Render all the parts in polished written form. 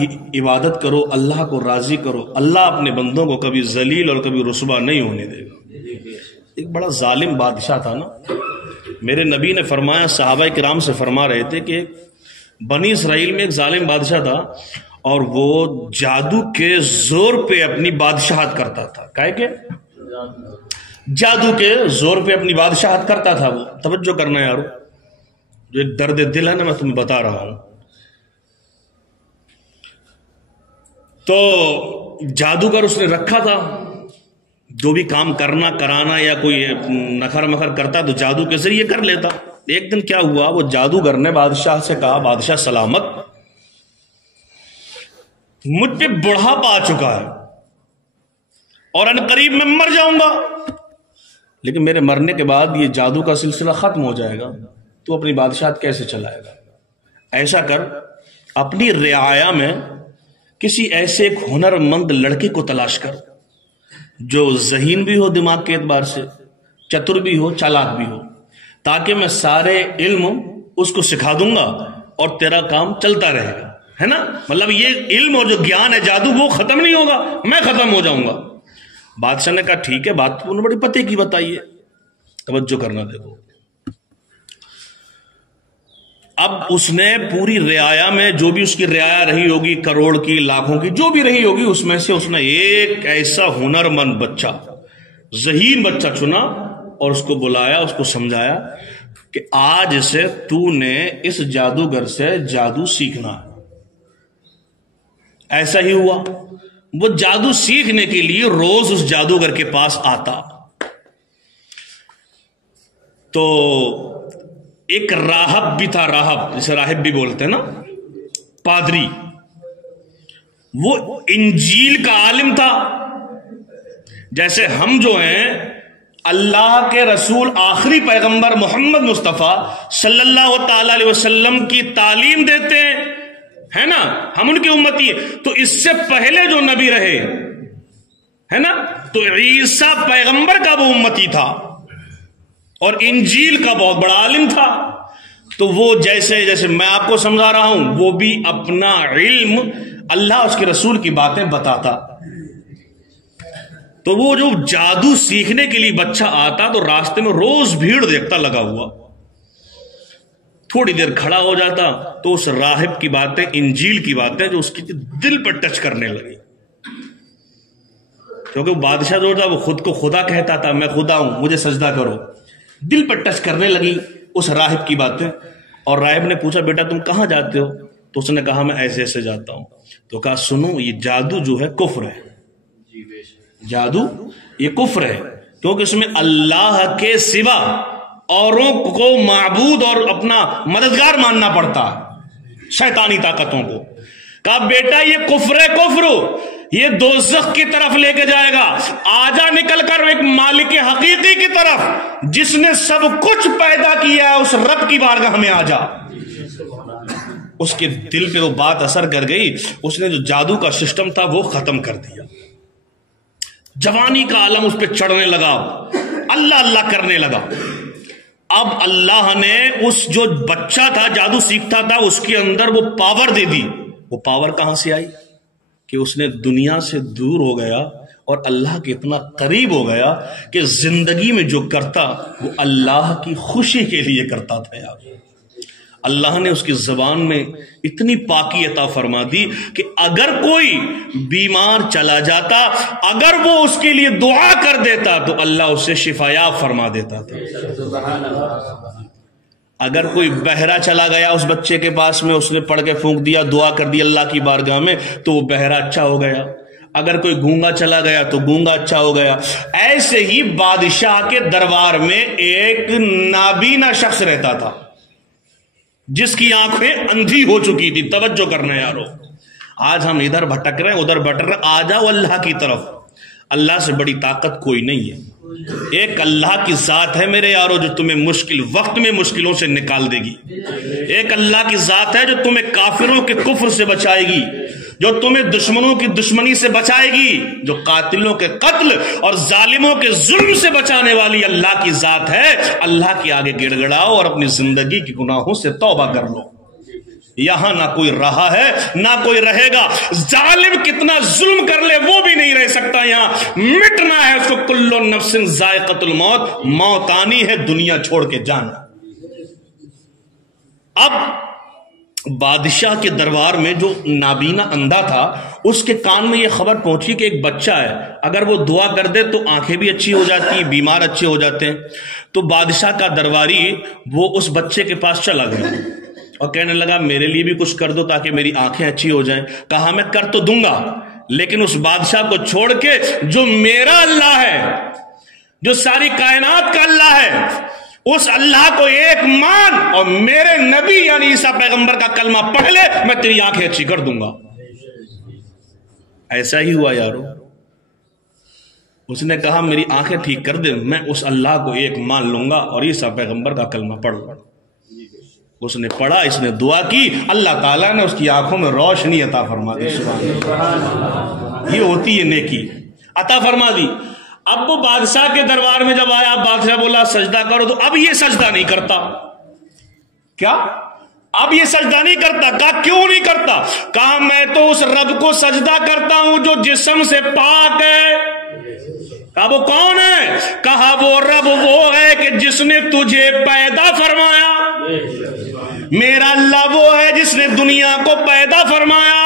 عبادت کرو، اللہ کو راضی کرو، اللہ اپنے بندوں کو کبھی ذلیل اور کبھی رسوا نہیں ہونے دے گا۔ ایک بڑا ظالم بادشاہ تھا نا، میرے نبی نے فرمایا، صحابہ کرام سے فرما رہے تھے کہ بنی اسرائیل میں ایک ظالم بادشاہ تھا اور وہ جادو کے زور پہ اپنی بادشاہت کرتا تھا۔ کہے کہ جادو کے زور پہ اپنی بادشاہت کرتا تھا وہ۔ توجہ کرنا یارو، جو ایک درد دل ہے نا، میں تمہیں بتا رہا ہوں۔ تو جادوگر اس نے رکھا تھا، جو بھی کام کرنا کرانا یا کوئی نخر مخر کرتا تو جادو کے ذریعے کر لیتا۔ ایک دن کیا ہوا، وہ جادوگر نے بادشاہ سے کہا، بادشاہ سلامت، مجھ پہ بڑھاپا آ چکا ہے اور ان قریب میں مر جاؤں گا، لیکن میرے مرنے کے بعد یہ جادو کا سلسلہ ختم ہو جائے گا، تو اپنی بادشاہت کیسے چلائے گا؟ ایسا کر، اپنی رعایا میں کسی ایسے ایک ہنر مند لڑکے کو تلاش کر جو ذہین بھی ہو، دماغ کے اعتبار سے چتر بھی ہو، چالاک بھی ہو، تاکہ میں سارے علم اس کو سکھا دوں گا اور تیرا کام چلتا رہے گا، ہے نا؟ مطلب یہ علم اور جو گیان ہے جادو وہ ختم نہیں ہوگا، میں ختم ہو جاؤں گا۔ بادشاہ نے کہا ٹھیک ہے، بات تو بڑی پتے کی بتائیے۔ توجہ کرنا، دیکھو، اب اس نے پوری رعایا میں جو بھی اس کی رعایا رہی ہوگی، کروڑ کی، لاکھوں کی، جو بھی رہی ہوگی، اس میں سے اس نے ایک ایسا ہنر مند بچہ، ذہین بچہ چنا اور اس کو بلایا، اس کو سمجھایا کہ آج سے تو نے اس جادوگر سے جادو سیکھنا ہے۔ ایسا ہی ہوا، وہ جادو سیکھنے کے لیے روز اس جادوگر کے پاس آتا۔ تو ایک راہب بھی تھا، راہب جسے راہب بھی بولتے ہیں نا، پادری، وہ انجیل کا عالم تھا۔ جیسے ہم جو ہیں اللہ کے رسول آخری پیغمبر محمد مصطفیٰ صلی اللہ تعالی علیہ وسلم کی تعلیم دیتے ہیں، ہے نا، ہم ان کی امتی ہیں، تو اس سے پہلے جو نبی رہے، ہے نا، تو عیسیٰ پیغمبر کا وہ امتی تھا اور انجیل کا بہت بڑا عالم تھا۔ تو وہ جیسے میں آپ کو سمجھا رہا ہوں، وہ بھی اپنا علم اللہ اس کے رسول کی باتیں بتاتا۔ تو وہ جو جادو سیکھنے کے لیے بچہ آتا تو راستے میں روز بھیڑ دیکھتا لگا ہوا، تھوڑی دیر کھڑا ہو جاتا تو اس راہب کی باتیں، انجیل کی باتیں جو اس کی دل پر ٹچ کرنے لگی، کیونکہ وہ بادشاہ جو تھا وہ خود کو خدا کہتا تھا، میں خدا ہوں، مجھے سجدہ کرو، دل پر ٹچ کرنے لگی اس راہب کی باتیں۔ اور راہب نے پوچھا، بیٹا تم کہاں جاتے ہو؟ تو اس نے کہا، میں ایسے ایسے جاتا ہوں۔ تو کہا، سنو، یہ جادو جو ہے کفر ہے، جادو یہ کفر ہے، کیونکہ اس میں اللہ کے سوا اوروں کو معبود اور اپنا مددگار ماننا پڑتا ہے، شیطانی طاقتوں کو۔ کہا، بیٹا یہ کفر ہے، کفر یہ دوزخ کی طرف لے کے جائے گا، آجا نکل کر ایک مالک حقیقی کی طرف، جس نے سب کچھ پیدا کیا ہے، اس رب کی بارگاہ میں آجا۔ اس کے دل پہ وہ بات اثر کر گئی، اس نے جو جادو کا سسٹم تھا وہ ختم کر دیا، جوانی کا عالم اس پہ چڑھنے لگا، اللہ اللہ کرنے لگا۔ اب اللہ نے اس جو بچہ تھا جادو سیکھتا تھا اس کے اندر وہ پاور دے دی۔ وہ پاور کہاں سے آئی؟ کہ اس نے دنیا سے دور ہو گیا اور اللہ کے اتنا قریب ہو گیا کہ زندگی میں جو کرتا وہ اللہ کی خوشی کے لیے کرتا تھا۔ یار اللہ نے اس کی زبان میں اتنی پاکی عطا فرما دی کہ اگر کوئی بیمار چلا جاتا، اگر وہ اس کے لیے دعا کر دیتا تو اللہ اسے شفایاب فرما دیتا تھا۔ اگر کوئی بہرا چلا گیا اس بچے کے پاس میں، اس نے پڑھ کے پھونک دیا، دعا کر دی اللہ کی بارگاہ میں، تو وہ بہرا اچھا ہو گیا۔ اگر کوئی گونگا چلا گیا تو گونگا اچھا ہو گیا۔ ایسے ہی بادشاہ کے دربار میں ایک نابینا شخص رہتا تھا جس کی آنکھیں اندھی ہو چکی تھی۔ توجہ کرنا یارو، آج ہم ادھر بھٹک رہے ہیں، ادھر بھٹک رہے ہیں، آ جاؤ اللہ کی طرف۔ اللہ سے بڑی طاقت کوئی نہیں ہے، ایک اللہ کی ذات ہے میرے یارو جو تمہیں مشکل وقت میں مشکلوں سے نکال دے گی۔ ایک اللہ کی ذات ہے جو تمہیں کافروں کے کفر سے بچائے گی، جو تمہیں دشمنوں کی دشمنی سے بچائے گی، جو قاتلوں کے قتل اور ظالموں کے ظلم سے بچانے والی اللہ کی ذات ہے۔ اللہ کے آگے گڑ گڑاؤ اور اپنی زندگی کی گناہوں سے توبہ کر لو۔ یہاں نہ کوئی رہا ہے نہ کوئی رہے گا. ظالم کتنا ظلم کر لے وہ بھی نہیں رہ سکتا. یہاں مٹنا ہے اس کو. کل نفس ذائقۃ الموت, موت آنی ہے, دنیا چھوڑ کے جانا. اب بادشاہ کے دربار میں جو نابینا اندھا تھا اس کے کان میں یہ خبر پہنچی کہ ایک بچہ ہے, اگر وہ دعا کر دے تو آنکھیں بھی اچھی ہو جاتی ہیں, بیمار اچھے ہو جاتے ہیں. تو بادشاہ کا درباری وہ اس بچے کے پاس چلا گیا اور کہنے لگا میرے لیے بھی کچھ کر دو تاکہ میری آنکھیں اچھی ہو جائیں. کہا میں کر تو دوں گا, لیکن اس بادشاہ کو چھوڑ کے جو میرا اللہ ہے, جو ساری کائنات کا اللہ ہے, اس اللہ کو ایک مان اور میرے نبی یعنی عیسیٰ پیغمبر کا کلمہ پڑھ لے, میں تیری آنکھیں اچھی کر دوں گا. ایسا ہی ہوا یارو. اس نے کہا میری آنکھیں ٹھیک کر دے, میں اس اللہ کو ایک مان لوں گا اور عیسیٰ پیغمبر کا کلمہ پڑھ لوں گا. اس نے پڑھا, اس نے دعا کی, اللہ تعالیٰ نے اس کی آنکھوں میں روشنی عطا فرما دی. یہ ہوتی ہے نیکی, عطا فرما دی. اب وہ بادشاہ کے دربار میں جب آیا, بادشاہ بولا سجدہ کرو, تو اب یہ سجدہ نہیں کرتا. کیا اب یہ سجدہ نہیں کرتا؟ کہا کیوں نہیں کرتا؟ کہا میں تو اس رب کو سجدہ کرتا ہوں جو جسم سے پاک ہے. کہا وہ کون ہے؟ کہا وہ رب وہ ہے کہ جس نے تجھے پیدا فرمایا. میرا اللہ وہ ہے جس نے دنیا کو پیدا فرمایا.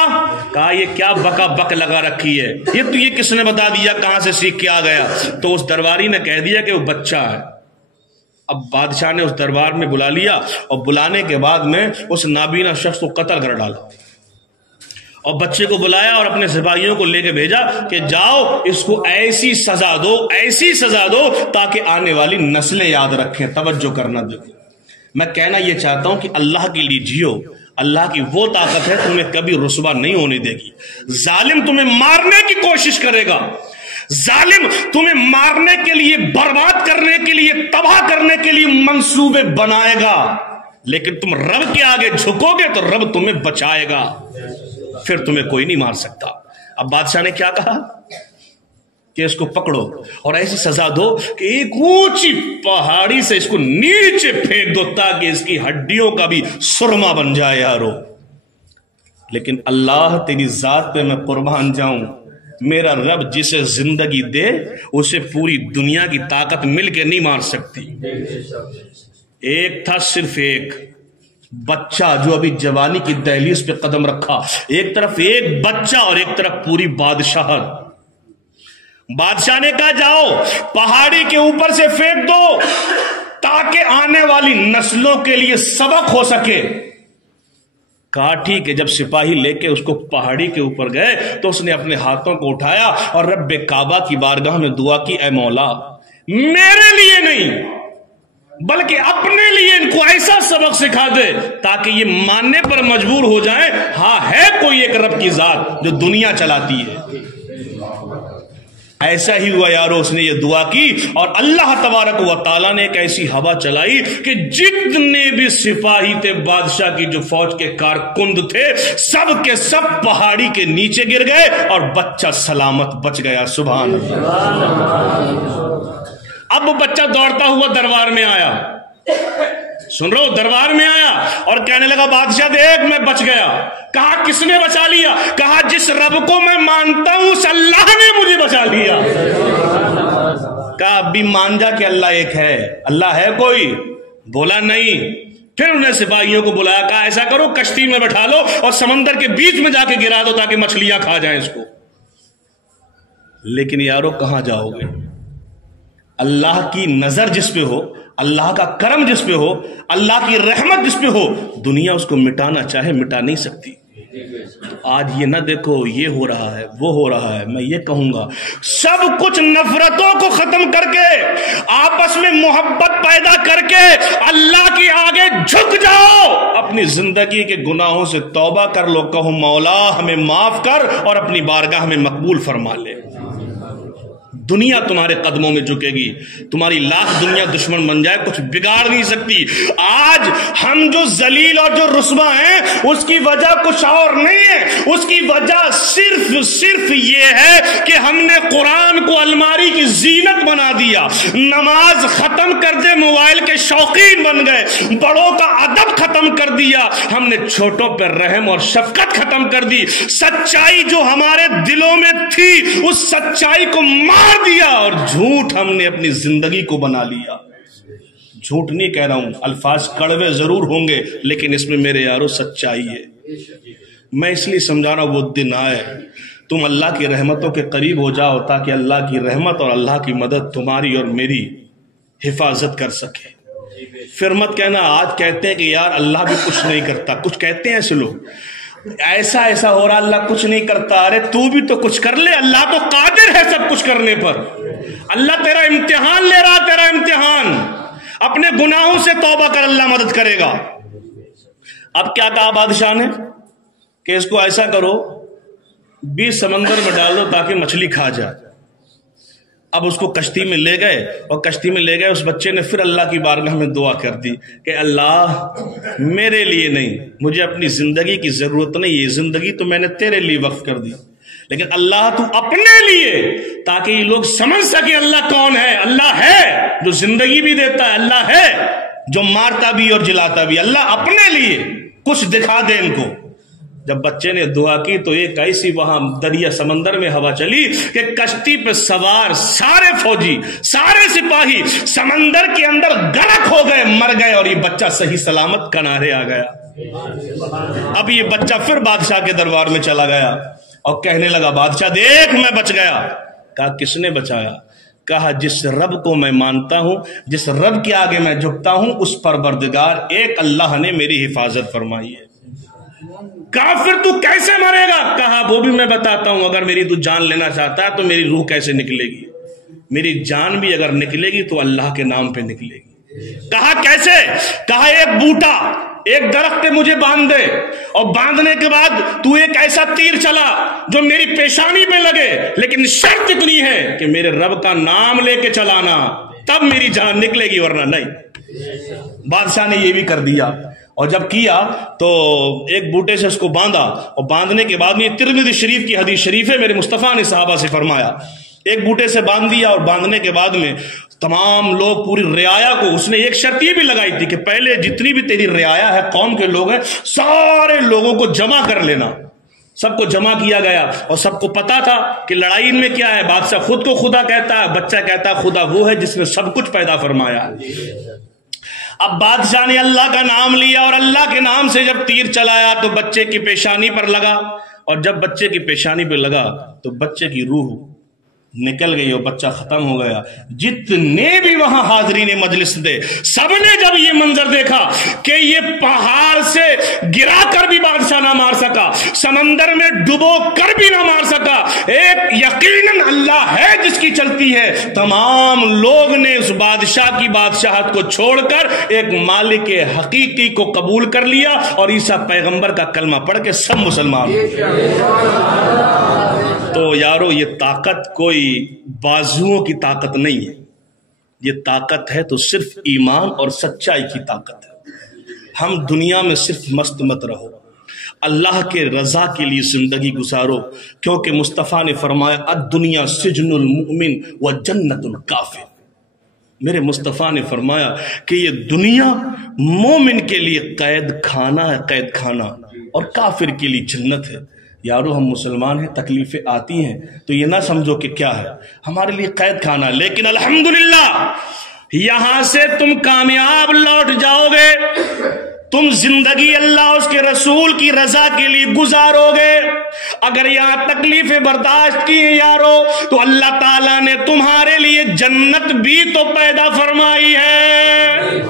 کہا یہ کیا بکا بک لگا رکھی ہے, یہ کس نے بتا دیا, کہاں سے سیکھ کے آ گیا؟ تو اس درباری نے کہہ دیا کہ وہ بچہ ہے. اب بادشاہ نے اس دربار میں بلا لیا اور بلانے کے بعد میں اس نابینا شخص کو قتل کر ڈالا اور بچے کو بلایا اور اپنے سپاہیوں کو لے کے بھیجا کہ جاؤ اس کو ایسی سزا دو, ایسی سزا دو تاکہ آنے والی نسلیں یاد رکھیں. توجہ کرنا. دیکھو میں کہنا یہ چاہتا ہوں کہ اللہ کے لیے جیو. اللہ کی وہ طاقت ہے تمہیں کبھی رسوا نہیں ہونے دے گی. ظالم تمہیں مارنے کی کوشش کرے گا, ظالم تمہیں مارنے کے لیے, برباد کرنے کے لیے, تباہ کرنے کے لیے منصوبے بنائے گا, لیکن تم رب کے آگے جھکو گے تو رب تمہیں بچائے گا, پھر تمہیں کوئی نہیں مار سکتا. اب بادشاہ نے کیا کہا کہ اس کو پکڑو اور ایسی سزا دو کہ ایک اونچی پہاڑی سے اس کو نیچے پھینک دو تاکہ اس کی ہڈیوں کا بھی سرما بن جائے یارو. لیکن اللہ تیری ذات پہ میں قربان جاؤں, میرا رب جسے زندگی دے اسے پوری دنیا کی طاقت مل کے نہیں مار سکتی. ایک تھا صرف ایک بچہ جو ابھی جوانی کی دہلیز پہ قدم رکھا, ایک طرف ایک بچہ اور ایک طرف پوری بادشاہت. بادشاہ نے کہا جاؤ پہاڑی کے اوپر سے پھینک دو تاکہ آنے والی نسلوں کے لیے سبق ہو سکے. کہا ٹھیک ہے. جب سپاہی لے کے اس کو پہاڑی کے اوپر گئے تو اس نے اپنے ہاتھوں کو اٹھایا اور رب کعبہ کی بارگاہ میں دعا کی, اے مولا میرے لیے نہیں بلکہ اپنے لیے ان کو ایسا سبق سکھا دے تاکہ یہ ماننے پر مجبور ہو جائیں ہاں ہے کوئی ایک رب کی ذات جو دنیا چلاتی ہے. ایسا ہی ہوا یارو. اس نے یہ دعا کی اور اللہ تبارک و تعالیٰ نے ایک ایسی ہوا چلائی کہ جتنے بھی سپاہی تھے بادشاہ کی جو فوج کے کارکند تھے سب کے سب پہاڑی کے نیچے گر گئے اور بچہ سلامت بچ گیا. سبحان اللہ. اب وہ بچہ دوڑتا ہوا دربار میں آیا, سن رہو, دربار میں آیا اور کہنے لگا بادشاہ دیکھ میں بچ گیا. کہا کس نے بچا لیا؟ کہا جس رب کو میں مانتا ہوں اس اللہ نے مجھے بچا لیا. کہا اب بھی مان جا کہ اللہ ایک ہے, اللہ ہے کوئی؟ بولا نہیں. پھر انہیں سپاہیوں کو بلایا, کہا ایسا کرو کشتی میں بٹھا لو اور سمندر کے بیچ میں جا کے گرا دو تاکہ مچھلیاں کھا جائیں اس کو. لیکن یارو کہاں جاؤ گے؟ اللہ کی نظر جس پہ ہو, اللہ کا کرم جس پہ ہو, اللہ کی رحمت جس پہ ہو, دنیا اس کو مٹانا چاہے مٹا نہیں سکتی. آج یہ نہ دیکھو یہ ہو رہا ہے وہ ہو رہا ہے. میں یہ کہوں گا سب کچھ نفرتوں کو ختم کر کے آپس میں محبت پیدا کر کے اللہ کے آگے جھک جاؤ. اپنی زندگی کے گناہوں سے توبہ کر لو, کہو مولا ہمیں معاف کر اور اپنی بارگاہ میں مقبول فرما لے. دنیا تمہارے قدموں میں جھکے گی، تمہاری لاکھ دنیا دشمن بن جائے کچھ بگاڑ نہیں سکتی۔ آج ہم جو ذلیل اور جو رسوا ہیں اس کی وجہ کچھ اور نہیں ہے، اس کی وجہ صرف یہ ہے کہ ہم نے قرآن کو الماری کی زینت بنا دیا، نماز ختم کر دے موبائل کے شوقین بن گئے، بڑوں کا ادب ختم کر دیا، ہم نے چھوٹوں پر رحم اور شفقت ختم کر دی، سچائی جو ہمارے دلوں میں تھی اس سچائی کو مار دیا، اور جھوٹ ہم نے اپنی زندگی کو بنا لیا۔ جھوٹ نہیں کہہ رہا ہوں، الفاظ کڑوے ضرور ہوں گے لیکن اس میں میرے یارو سچائی ہے۔ میں اس لیے سمجھا رہا ہوں وہ دن آئے تم اللہ کی رحمتوں کے قریب ہو جاؤ تاکہ اللہ کی رحمت اور اللہ کی مدد تمہاری اور میری حفاظت کر سکے۔ پھر مت کہنا آج کہتے ہیں کہ یار اللہ بھی کچھ نہیں کرتا، کچھ کہتے ہیں ایسے لوگ، ایسا ہو رہا اللہ کچھ نہیں کرتا، ارے تو بھی تو کچھ کر لے، اللہ تو قادر ہے سب کچھ کرنے پر، اللہ تیرا امتحان لے رہا، تیرا امتحان، اپنے گناہوں سے توبہ کر، اللہ مدد کرے گا۔ اب کیا کہا بادشاہ نے کہ اس کو ایسا کرو 20 سمندر میں ڈال دو تاکہ مچھلی کھا جائے۔ اب اس کو کشتی میں لے گئے، اور کشتی میں لے گئے، اس بچے نے پھر اللہ کی بارگاہ میں دعا کر دی کہ اللہ میرے لیے نہیں، مجھے اپنی زندگی کی ضرورت نہیں، یہ زندگی تو میں نے تیرے لیے وقف کر دی، لیکن اللہ تو اپنے لیے، تاکہ یہ لوگ سمجھ سکے اللہ کون ہے۔ اللہ ہے جو زندگی بھی دیتا ہے، اللہ ہے جو مارتا بھی اور جلاتا بھی، اللہ اپنے لیے کچھ دکھا دے ان کو۔ جب بچے نے دعا کی تو ایک ایسی وہاں دریا سمندر میں ہوا چلی کہ کشتی پہ سوار سارے فوجی، سارے سپاہی سمندر کے اندر غرق ہو گئے، مر گئے، اور یہ بچہ صحیح سلامت کنارے آ گیا۔ اب یہ بچہ پھر بادشاہ کے دربار میں چلا گیا اور کہنے لگا بادشاہ دیکھ میں بچ گیا۔ کہا کس نے بچایا؟ کہا جس رب کو میں مانتا ہوں، جس رب کے آگے میں جھکتا ہوں، اس پروردگار ایک اللہ نے میری حفاظت فرمائی ہے۔ کہا پھر تو کیسے مرے گا؟ کہا وہ بھی میں بتاتا ہوں، اگر میری تو جان لینا چاہتا ہے تو میری روح کیسے نکلے گی؟ میری جان بھی اگر نکلے گی تو اللہ کے نام پہ نکلے گی۔ کہا کیسے؟ کہا ایک بوٹا، ایک درخت پہ مجھے باندھ دے، اور باندھنے کے بعد تو ایک ایسا تیر چلا جو میری پیشانی پہ لگے، لیکن شرط اتنی ہے کہ میرے رب کا نام لے کے چلانا، تب میری جان نکلے گی ورنہ نہیں۔ بادشاہ نے یہ بھی کر دیا، اور جب کیا تو ایک بوٹے سے اس کو باندھا، اور باندھنے کے بعد یہ ترمذی شریف کی حدیث شریف ہے، میرے مصطفیٰ نے صحابہ سے فرمایا، ایک بوٹے سے باندھ دیا، اور باندھنے کے بعد میں تمام لوگ پوری رعایا کو، اس نے ایک شرط یہ بھی لگائی تھی کہ پہلے جتنی بھی تیری رعایا ہے، قوم کے لوگ ہیں، سارے لوگوں کو جمع کر لینا۔ سب کو جمع کیا گیا، اور سب کو پتا تھا کہ لڑائی میں کیا ہے، بادشاہ خود کو خدا کہتا ہے، بچہ کہتا ہے خدا وہ ہے جس نے سب کچھ پیدا فرمایا۔ اب بادشاہ نے اللہ کا نام لیا، اور اللہ کے نام سے جب تیر چلایا تو بچے کی پیشانی پر لگا، اور جب بچے کی پیشانی پہ لگا تو بچے کی روح نکل گئی اور بچہ ختم ہو گیا۔ جتنے بھی وہاں حاضرین مجلس تھے سب نے جب یہ منظر دیکھا کہ یہ پہاڑ سے گرا کر بھی بادشاہ نہ مار سکا، سمندر میں ڈبو کر بھی نہ مار سکا، ایک یقیناً اللہ ہے جس کی چلتی ہے، تمام لوگ نے اس بادشاہ کی بادشاہت کو چھوڑ کر ایک مالک حقیقی کو قبول کر لیا، اور عیسیٰ پیغمبر کا کلمہ پڑھ کے سب مسلمان۔ تو یارو یہ طاقت کوئی بازوؤں کی طاقت نہیں ہے، یہ طاقت ہے تو صرف ایمان اور سچائی کی طاقت ہے۔ ہم دنیا میں صرف مست مت رہو، اللہ کے رضا کے لیے زندگی گزارو، کیونکہ مصطفیٰ نے فرمایا الدنیا سجن المؤمن و جنت الکافر۔ میرے مصطفیٰ نے فرمایا کہ یہ دنیا مومن کے لیے قید خانہ ہے، قید خانہ، اور کافر کے لیے جنت ہے۔ یارو ہم مسلمان ہیں، تکلیفیں آتی ہیں تو یہ نہ سمجھو کہ کیا ہے ہمارے لیے قید خانہ، لیکن الحمدللہ یہاں سے تم کامیاب لوٹ جاؤ گے، تم زندگی اللہ اس کے رسول کی رضا کے لیے گزارو گے۔ اگر یہاں تکلیفیں برداشت کی ہیں یارو تو اللہ تعالیٰ نے تمہارے لیے جنت بھی تو پیدا فرمائی ہے،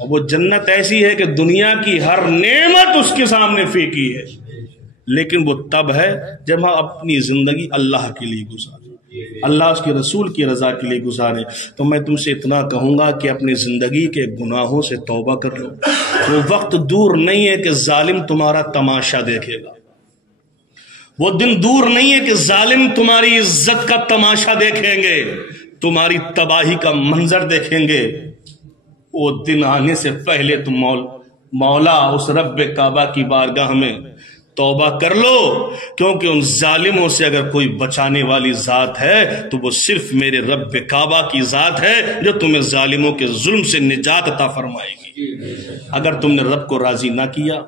اور وہ جنت ایسی ہے کہ دنیا کی ہر نعمت اس کے سامنے پھینکی ہے، لیکن وہ تب ہے جب ہم اپنی زندگی اللہ کے لیے گزارے، اللہ اس کے رسول کی رضا کے لیے گزارے۔ تو میں تم سے اتنا کہوں گا کہ اپنی زندگی کے گناہوں سے توبہ کر لو، وہ وقت دور نہیں ہے کہ ظالم تمہارا تماشا دیکھے گا، وہ دن دور نہیں ہے کہ ظالم تمہاری عزت کا تماشا دیکھیں گے، تمہاری تباہی کا منظر دیکھیں گے۔ وہ دن آنے سے پہلے تم مولا اس رب کعبہ کی بارگاہ میں توبہ کر لو، کیونکہ ان ظالموں سے اگر کوئی بچانے والی ذات ہے تو وہ صرف میرے رب کعبہ کی ذات ہے، جو تمہیں ظالموں کے ظلم سے نجات عطا فرمائے گی۔ اگر تم نے رب کو راضی نہ کیا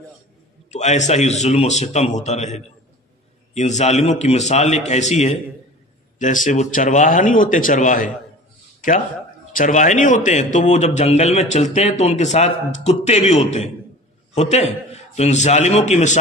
تو ایسا ہی ظلم و ستم ہوتا رہے گا۔ ان ظالموں کی مثال ایک ایسی ہے جیسے وہ چرواہا نہیں ہوتے، چرواہے کیا چرواہے نہیں ہوتے ہیں، تو وہ جب جنگل میں چلتے ہیں تو ان کے ساتھ کتے بھی ہوتے ہیں تو ان ظالموں کی مثال